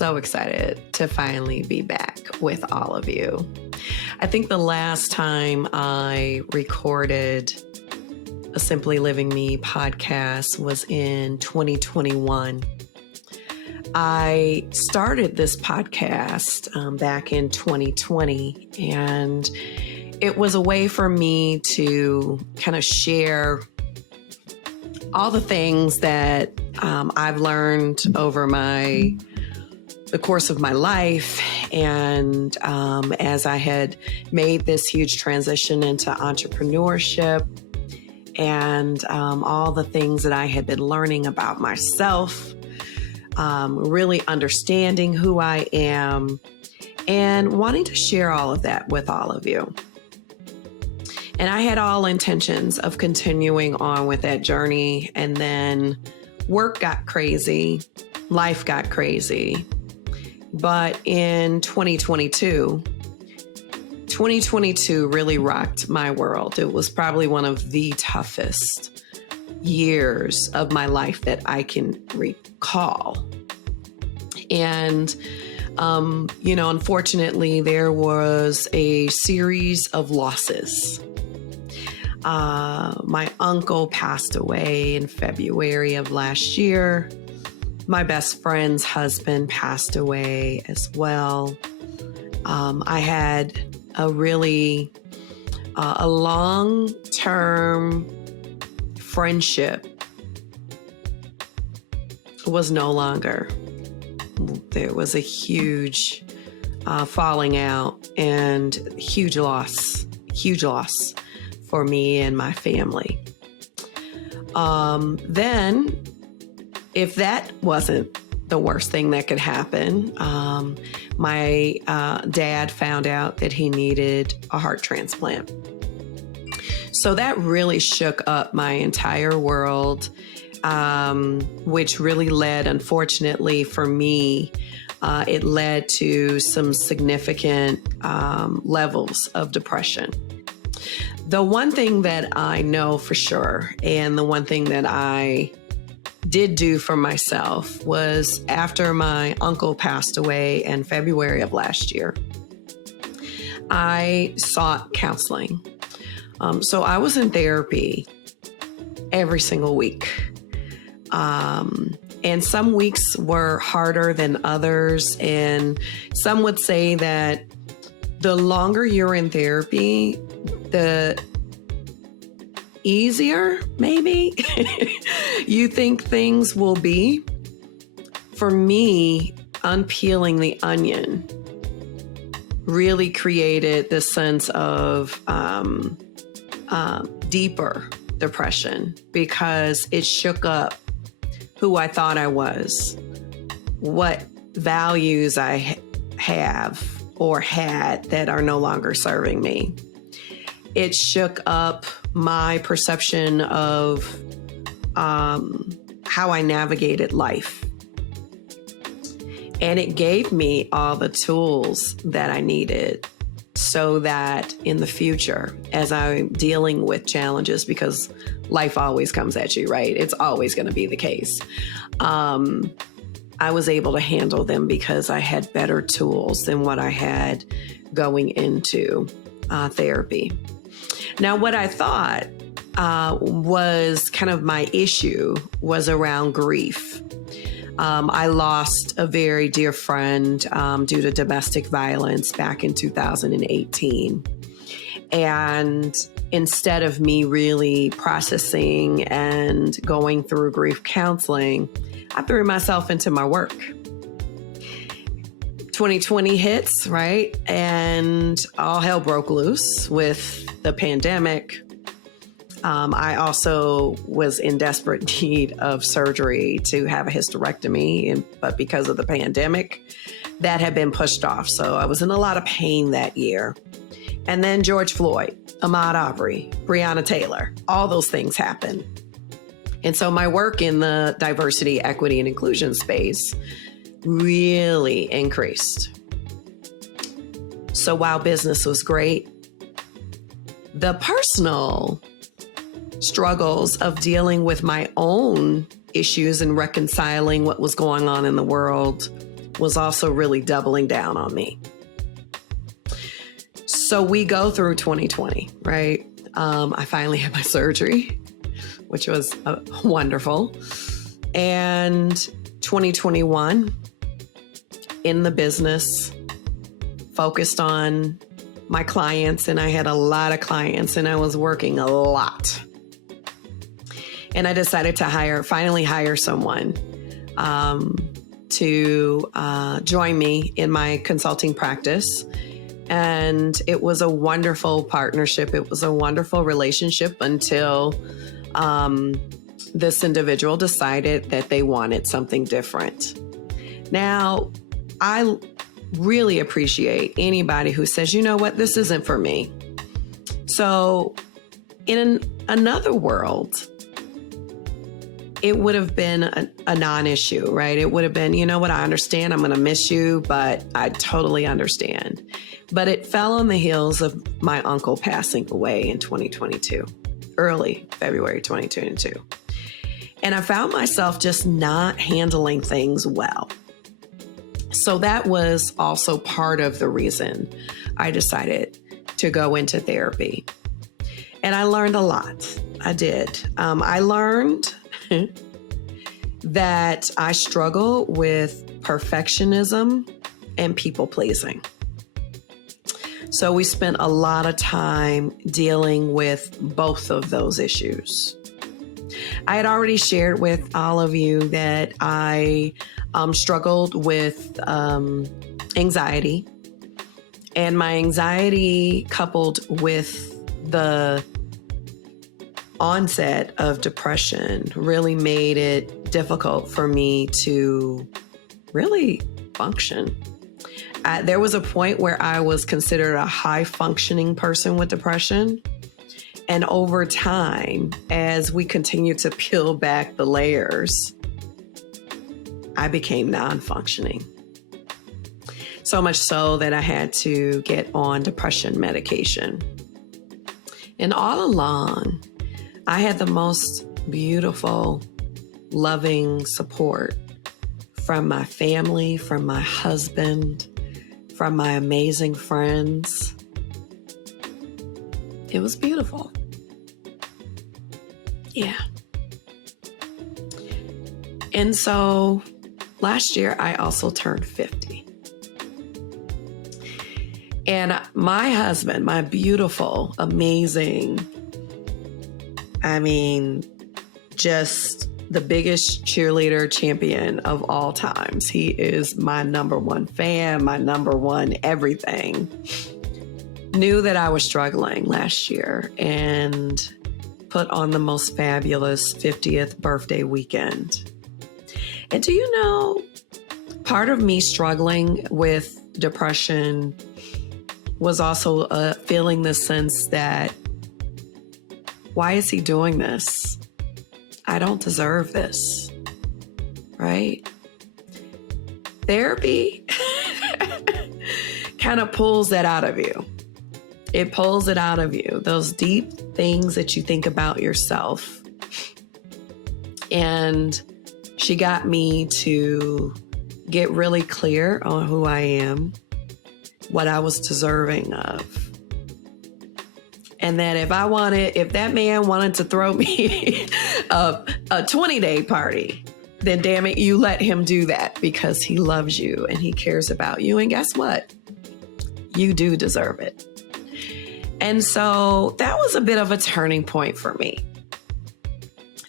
so excited to finally be back with all of you. I think the last time I recorded a Simply Living Me podcast was in 2021. I started this podcast back in 2020, and it was a way for me to kind of share all the things that I've learned over the course of my life. And as I had made this huge transition into entrepreneurship and all the things that I had been learning about myself, really understanding who I am and wanting to share all of that with all of you. And I had all intentions of continuing on with that journey. And then work got crazy, life got crazy. But in 2022 really rocked my world. It was probably one of the toughest years of my life that I can recall. And, unfortunately, there was a series of losses. My uncle passed away in February of last year. My best friend's husband passed away as well. I had a really a long-term friendship was no longer. There was a huge falling out and huge loss for me and my family. Then, if that wasn't the worst thing that could happen, my dad found out that he needed a heart transplant. So that really shook up my entire world, which really led, unfortunately for me, it led to some significant levels of depression. The one thing that I know for sure, and the one thing that I did do for myself, was after my uncle passed away in February of last year, I sought counseling. So I was in therapy every single week. And some weeks were harder than others. And some would say that the longer you're in therapy, the easier, maybe, you think things will be. For me, unpeeling the onion really created this sense of deeper depression, because it shook up who I thought I was, what values I have or had that are no longer serving me. It shook up my perception of how I navigated life. And it gave me all the tools that I needed so that in the future, as I'm dealing with challenges, because life always comes at you, right? It's always going to be the case. I was able to handle them because I had better tools than what I had going into therapy. Now, what I thought was kind of my issue was around grief. I lost a very dear friend due to domestic violence back in 2018. And instead of me really processing and going through grief counseling, I threw myself into my work. 2020 hits, right? And all hell broke loose with the pandemic. I also was in desperate need of surgery to have a hysterectomy, but because of the pandemic, that had been pushed off. So I was in a lot of pain that year. And then George Floyd, Ahmaud Arbery, Breonna Taylor, all those things happened. And so my work in the diversity, equity, and inclusion space really increased. So while business was great, the personal struggles of dealing with my own issues and reconciling what was going on in the world was also really doubling down on me. So we go through 2020, right? I finally had my surgery, which was wonderful. And 2021, in the business, focused on my clients, and I had a lot of clients and I was working a lot. And I decided to finally hire someone to join me in my consulting practice. And it was a wonderful partnership. It was a wonderful relationship until this individual decided that they wanted something different. Now, I really appreciate anybody who says, you know what, this isn't for me. So in another world, it would have been a non-issue, right? It would have been, you know what, I understand, I'm going to miss you, but I totally understand. But it fell on the heels of my uncle passing away in 2022, early February 2022. And I found myself just not handling things well. So that was also part of the reason I decided to go into therapy. And I learned a lot. I did. I learned that I struggle with perfectionism and people pleasing. So we spent a lot of time dealing with both of those issues. I had already shared with all of you that I struggled with anxiety, and my anxiety coupled with the onset of depression really made it difficult for me to really function. There was a point where I was considered a high functioning person with depression. And over time, as we continued to peel back the layers, I became non-functioning. So much so that I had to get on depression medication. And all along, I had the most beautiful, loving support from my family, from my husband, from my amazing friends. It was beautiful. Yeah. And so last year, I also turned 50. And my husband, my beautiful, amazing, just the biggest cheerleader champion of all times. He is my number one fan, my number one everything. Knew that I was struggling last year and put on the most fabulous 50th birthday weekend. And do you know, part of me struggling with depression was also feeling the sense that, why is he doing this? I don't deserve this, right? Therapy kind of pulls that out of you. It pulls it out of you, those deep things that you think about yourself. And she got me to get really clear on who I am, what I was deserving of. And that if that man wanted to throw me a 20-day party, then damn it, you let him do that, because he loves you and he cares about you. And guess what? You do deserve it. And so that was a bit of a turning point for me,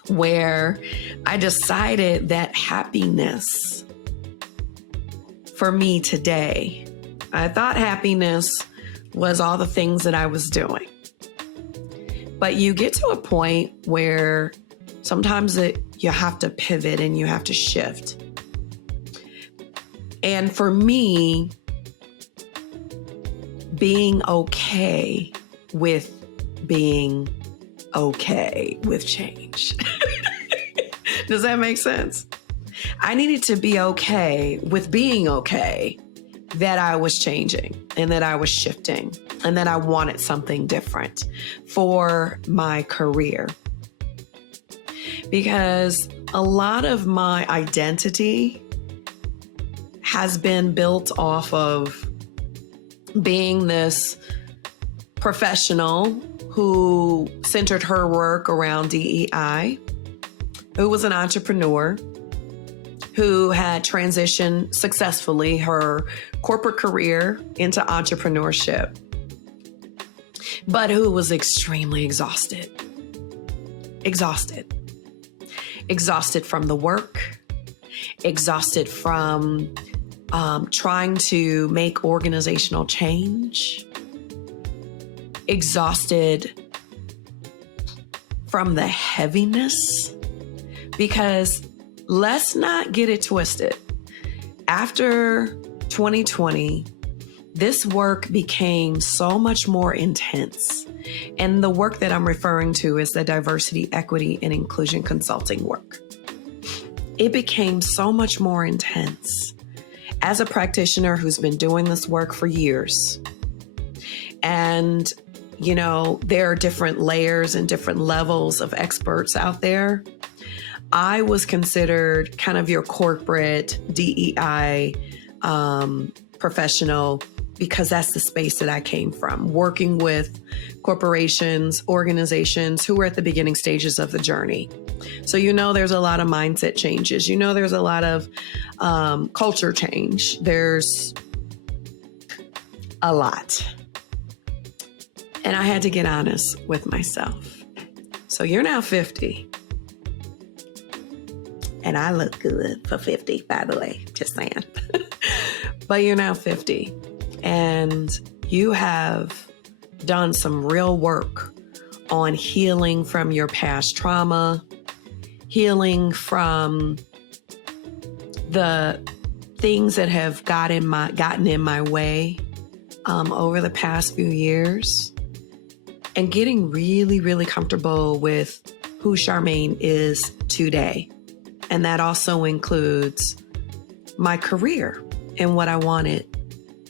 where I decided that happiness for me today, I thought happiness was all the things that I was doing. But you get to a point where sometimes you have to pivot and you have to shift. And for me, being okay with being okay with change. Does that make sense? I needed to be okay with being okay that I was changing and that I was shifting and that I wanted something different for my career. Because a lot of my identity has been built off of being this professional who centered her work around DEI, who was an entrepreneur, who had transitioned successfully her corporate career into entrepreneurship, but who was extremely exhausted from the work, exhausted from trying to make organizational change, exhausted from the heaviness, because let's not get it twisted. After 2020, this work became so much more intense. And the work that I'm referring to is the diversity, equity, and inclusion consulting work. It became so much more intense. As a practitioner who's been doing this work for years, and there are different layers and different levels of experts out there, I was considered kind of your corporate DEI professional, because that's the space that I came from, working with corporations, organizations who were at the beginning stages of the journey. So, there's a lot of mindset changes. There's a lot of culture change. There's a lot. And I had to get honest with myself. So you're now 50. And I look good for 50, by the way, just saying. But you're now 50. And you have done some real work on healing from your past trauma, healing from the things that have gotten in my way over the past few years, and getting really, really comfortable with who Charmaine is today. And that also includes my career and what I wanted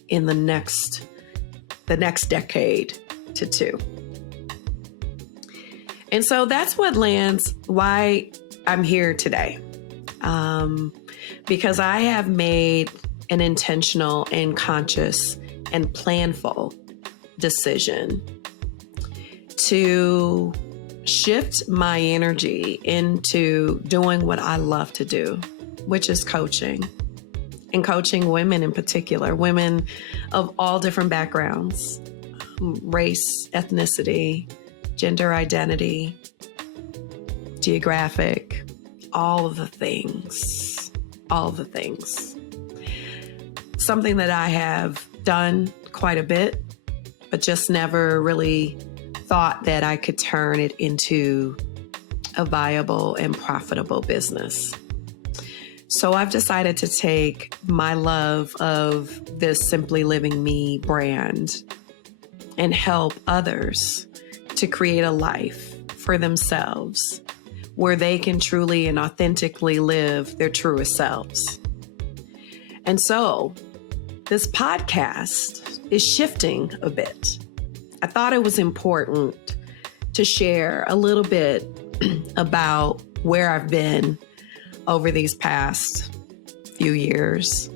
in the next decade to two. And so that's what lands why I'm here today. Because I have made an intentional and conscious and planful decision to shift my energy into doing what I love to do, which is coaching. And coaching women in particular, women of all different backgrounds, race, ethnicity, gender identity, geographic, all of the things. Something that I have done quite a bit, but just never really thought that I could turn it into a viable and profitable business. So I've decided to take my love of this Simply Living Me brand and help others to create a life for themselves where they can truly and authentically live their truest selves. And so this podcast is shifting a bit. I thought it was important to share a little bit about where I've been over these past few years,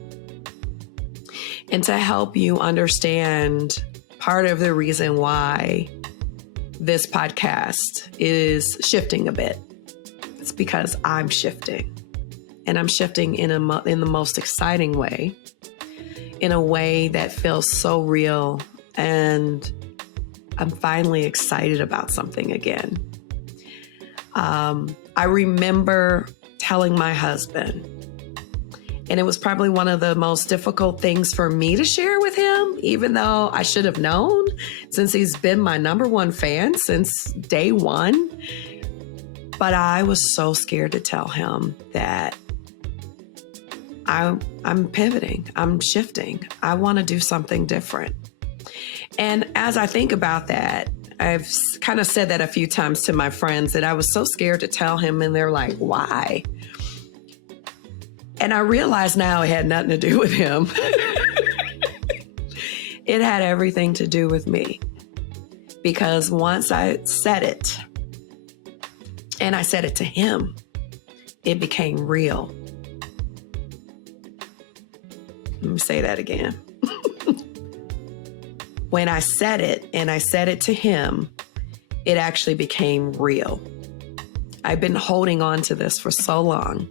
and to help you understand part of the reason why this podcast is shifting a bit. It's because I'm shifting, and I'm shifting in the most exciting way, in a way that feels so real, and I'm finally excited about something again. I remember telling my husband, and it was probably one of the most difficult things for me to share with him, even though I should have known, since he's been my number one fan since day one. But I was so scared to tell him that I'm pivoting, I'm shifting. I want to do something different. And as I think about that, I've kind of said that a few times to my friends, that I was so scared to tell him, and they're like, why? And I realize now it had nothing to do with him. It had everything to do with me. Because once I said it, and I said it to him, it became real. Let me say that again. When I said it, and I said it to him, it actually became real. I've been holding on to this for so long,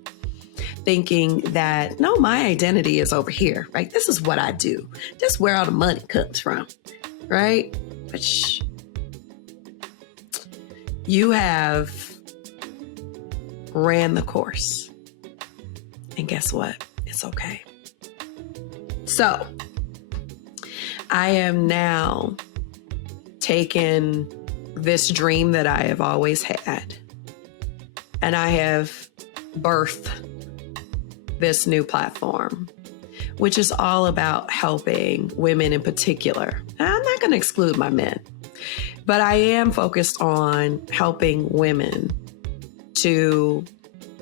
thinking that, no, my identity is over here, right? This is what I do. This is where all the money comes from, right? But shh. You have ran the course. And guess what? It's okay. So I am now taking this dream that I have always had, and I have birthed this new platform, which is all about helping women in particular. Now, I'm not going to exclude my men, but I am focused on helping women to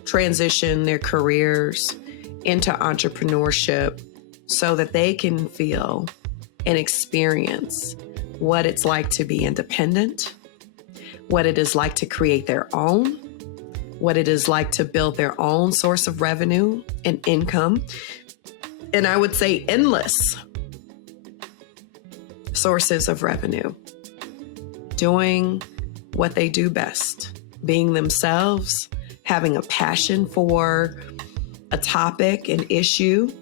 transition their careers into entrepreneurship so that they can feel and experience what it's like to be independent, what it is like to create their own, what it is like to build their own source of revenue and income. And I would say endless sources of revenue, doing what they do best, being themselves, having a passion for a topic, an issue,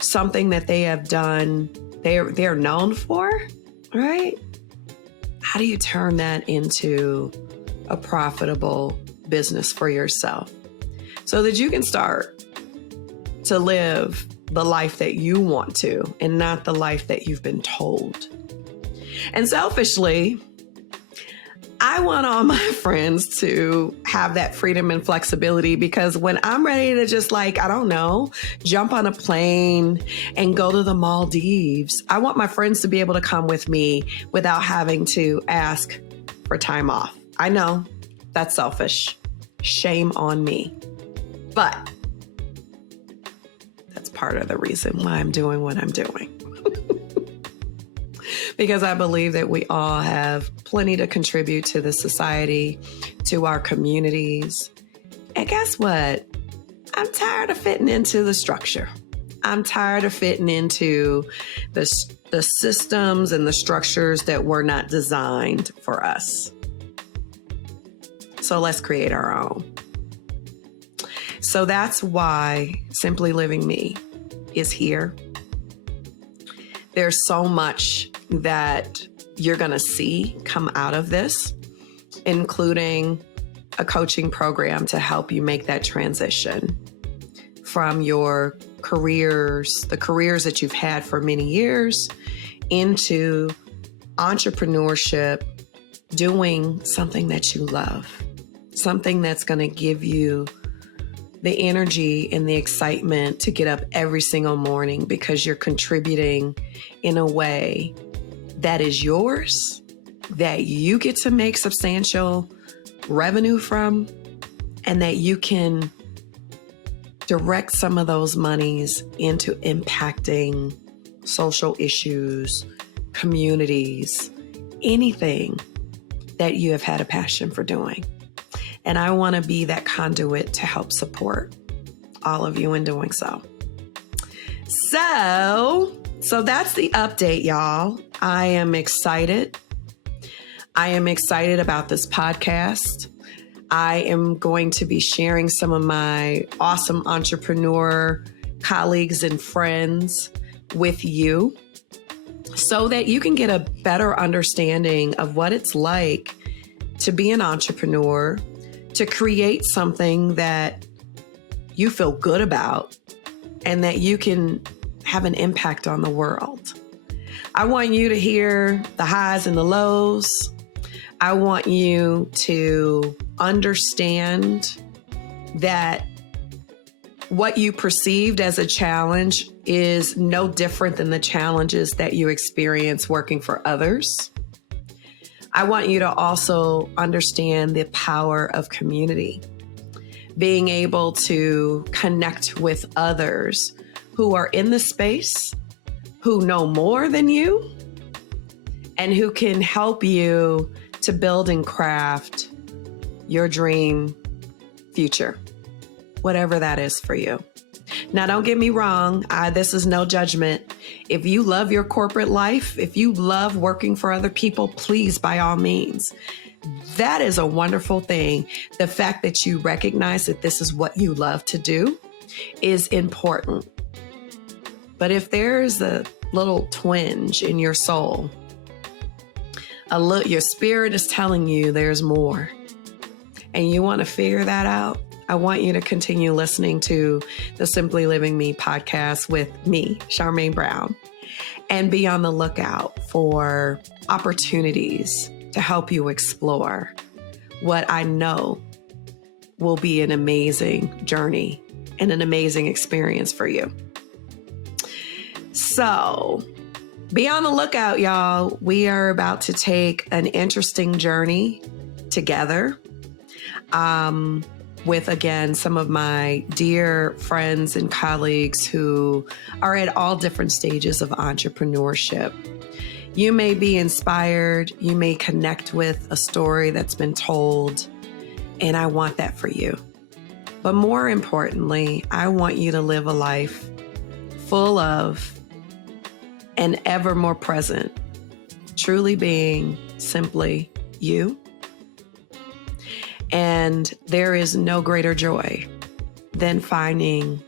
something that they have done, they're known for, right? How do you turn that into a profitable business for yourself so that you can start to live the life that you want to and not the life that you've been told? And selfishly, I want all my friends to have that freedom and flexibility, because when I'm ready to just jump on a plane and go to the Maldives, I want my friends to be able to come with me without having to ask for time off. I know that's selfish. Shame on me. But that's part of the reason why I'm doing what I'm doing. Because I believe that we all have plenty to contribute to the society, to our communities. And guess what? I'm tired of fitting into the structure. I'm tired of fitting into the systems and the structures that were not designed for us. So let's create our own. So that's why Simply Living Me is here. There's so much that you're going to see come out of this, including a coaching program to help you make that transition from your careers, the careers that you've had for many years, into entrepreneurship, doing something that you love, something that's going to give you the energy and the excitement to get up every single morning because you're contributing in a way that is yours, that you get to make substantial revenue from, and that you can direct some of those monies into impacting social issues, communities, anything that you have had a passion for doing. And I want to be that conduit to help support all of you in doing so. So that's the update, y'all. I am excited. I am excited about this podcast. I am going to be sharing some of my awesome entrepreneur colleagues and friends with you so that you can get a better understanding of what it's like to be an entrepreneur, to create something that you feel good about and that you can have an impact on the world. I want you to hear the highs and the lows. I want you to understand that what you perceived as a challenge is no different than the challenges that you experience working for others. I want you to also understand the power of community, being able to connect with others who are in the space, who know more than you, and who can help you to build and craft your dream future, whatever that is for you. Now, don't get me wrong. This is no judgment. If you love your corporate life, if you love working for other people, please, by all means. That is a wonderful thing. The fact that you recognize that this is what you love to do is important. But if there's a little twinge in your soul, your spirit is telling you there's more, and you want to figure that out, I want you to continue listening to the Simply Living Me podcast with me, Charmaine Brown, and be on the lookout for opportunities to help you explore what I know will be an amazing journey and an amazing experience for you. So be on the lookout, y'all. We are about to take an interesting journey together with, again, some of my dear friends and colleagues who are at all different stages of entrepreneurship. You may be inspired. You may connect with a story that's been told, and I want that for you. But more importantly, I want you to live a life full of and ever more present, truly being simply you. And there is no greater joy than finding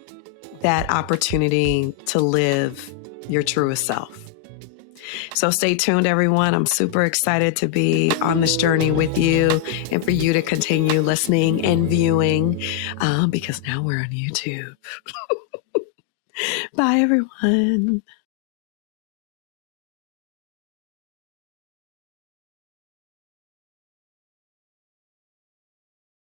that opportunity to live your truest self. So stay tuned, everyone. I'm super excited to be on this journey with you and for you to continue listening and viewing because now we're on YouTube. Bye, everyone.